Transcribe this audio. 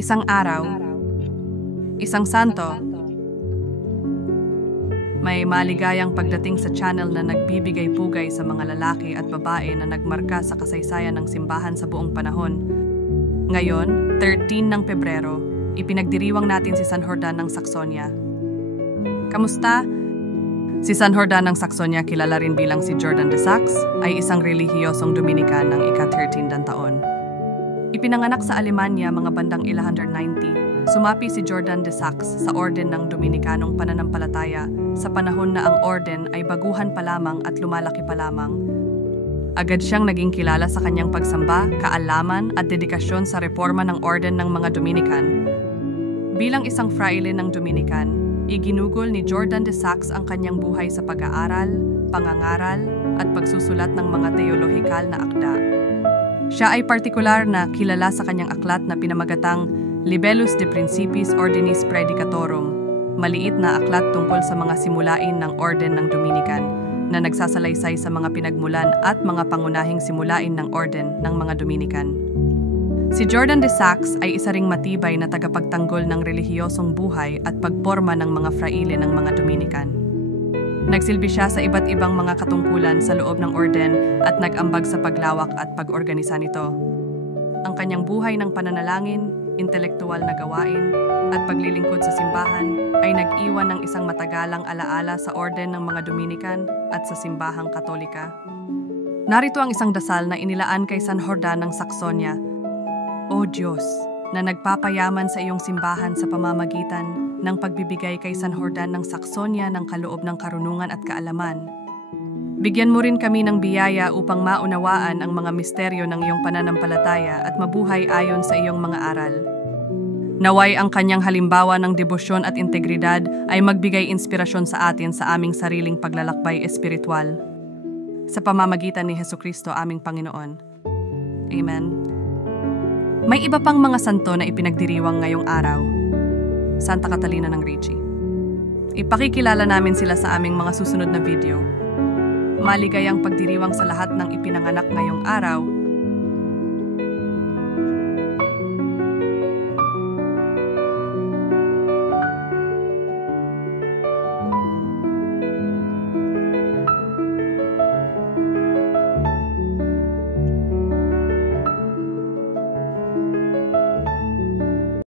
Isang araw, isang santo, may maligayang pagdating sa channel na nagbibigay pugay sa mga lalaki at babae na nagmarka sa kasaysayan ng simbahan sa buong panahon. Ngayon, 13 ng Pebrero, ipinagdiriwang natin si San Jordan ng Saxonia. Kamusta? Si San Jordan ng Saxonia, kilala rin bilang si Jordan de Sax, ay isang relihiyosong Dominican ng ika-13 na taon. Ipinanganak sa Alemanya mga bandang 1190, sumapi si Jordan de Sax sa orden ng Dominikanong pananampalataya sa panahon na ang orden ay baguhan pa lamang at lumalaki pa lamang. Agad siyang naging kilala sa kanyang pagsamba, kaalaman at dedikasyon sa reforma ng orden ng mga Dominican. Bilang isang fraile ng Dominican, iginugol ni Jordan de Sax ang kanyang buhay sa pag-aaral, pangangaral at pagsusulat ng mga teolohikal na akda. Siya ay partikular na kilala sa kanyang aklat na pinamagatang Libellus de Principiis Ordinis Praedicatorum, maliit na aklat tungkol sa mga simulain ng orden ng Dominican na nagsasalaysay sa mga pinagmulan at mga pangunahing simulain ng orden ng mga Dominican. Si Jordan de Sax ay isa ring matibay na tagapagtanggol ng relihiyosong buhay at pagporma ng mga fraile ng mga Dominican. Nagsilbi siya sa iba't ibang mga katungkulan sa loob ng orden at nag-ambag sa paglawak at pag-organisa nito. Ang kanyang buhay ng pananalangin, intelektual na gawain, at paglilingkod sa simbahan ay nag-iwan ng isang matagalang alaala sa orden ng mga Dominican at sa simbahang Katolika. Narito ang isang dasal na inilaan kay San Jordan ng Saxonia. O Diyos, na nagpapayaman sa iyong simbahan sa pamamagitan ng pagbibigay kay San Jordan ng Saxonia ng kaloob ng karunungan at kaalaman. Bigyan mo rin kami ng biyaya upang maunawaan ang mga misteryo ng iyong pananampalataya at mabuhay ayon sa iyong mga aral. Naway ang kanyang halimbawa ng debosyon at integridad ay magbigay inspirasyon sa atin sa aming sariling paglalakbay espiritual. Sa pamamagitan ni Hesukristo aming Panginoon. Amen. May iba pang mga santo na ipinagdiriwang ngayong araw. Santa Catalina ng Ricci. Ipakikilala namin sila sa aming mga susunod na video. Maligayang pagdiriwang sa lahat ng ipinanganak ngayong araw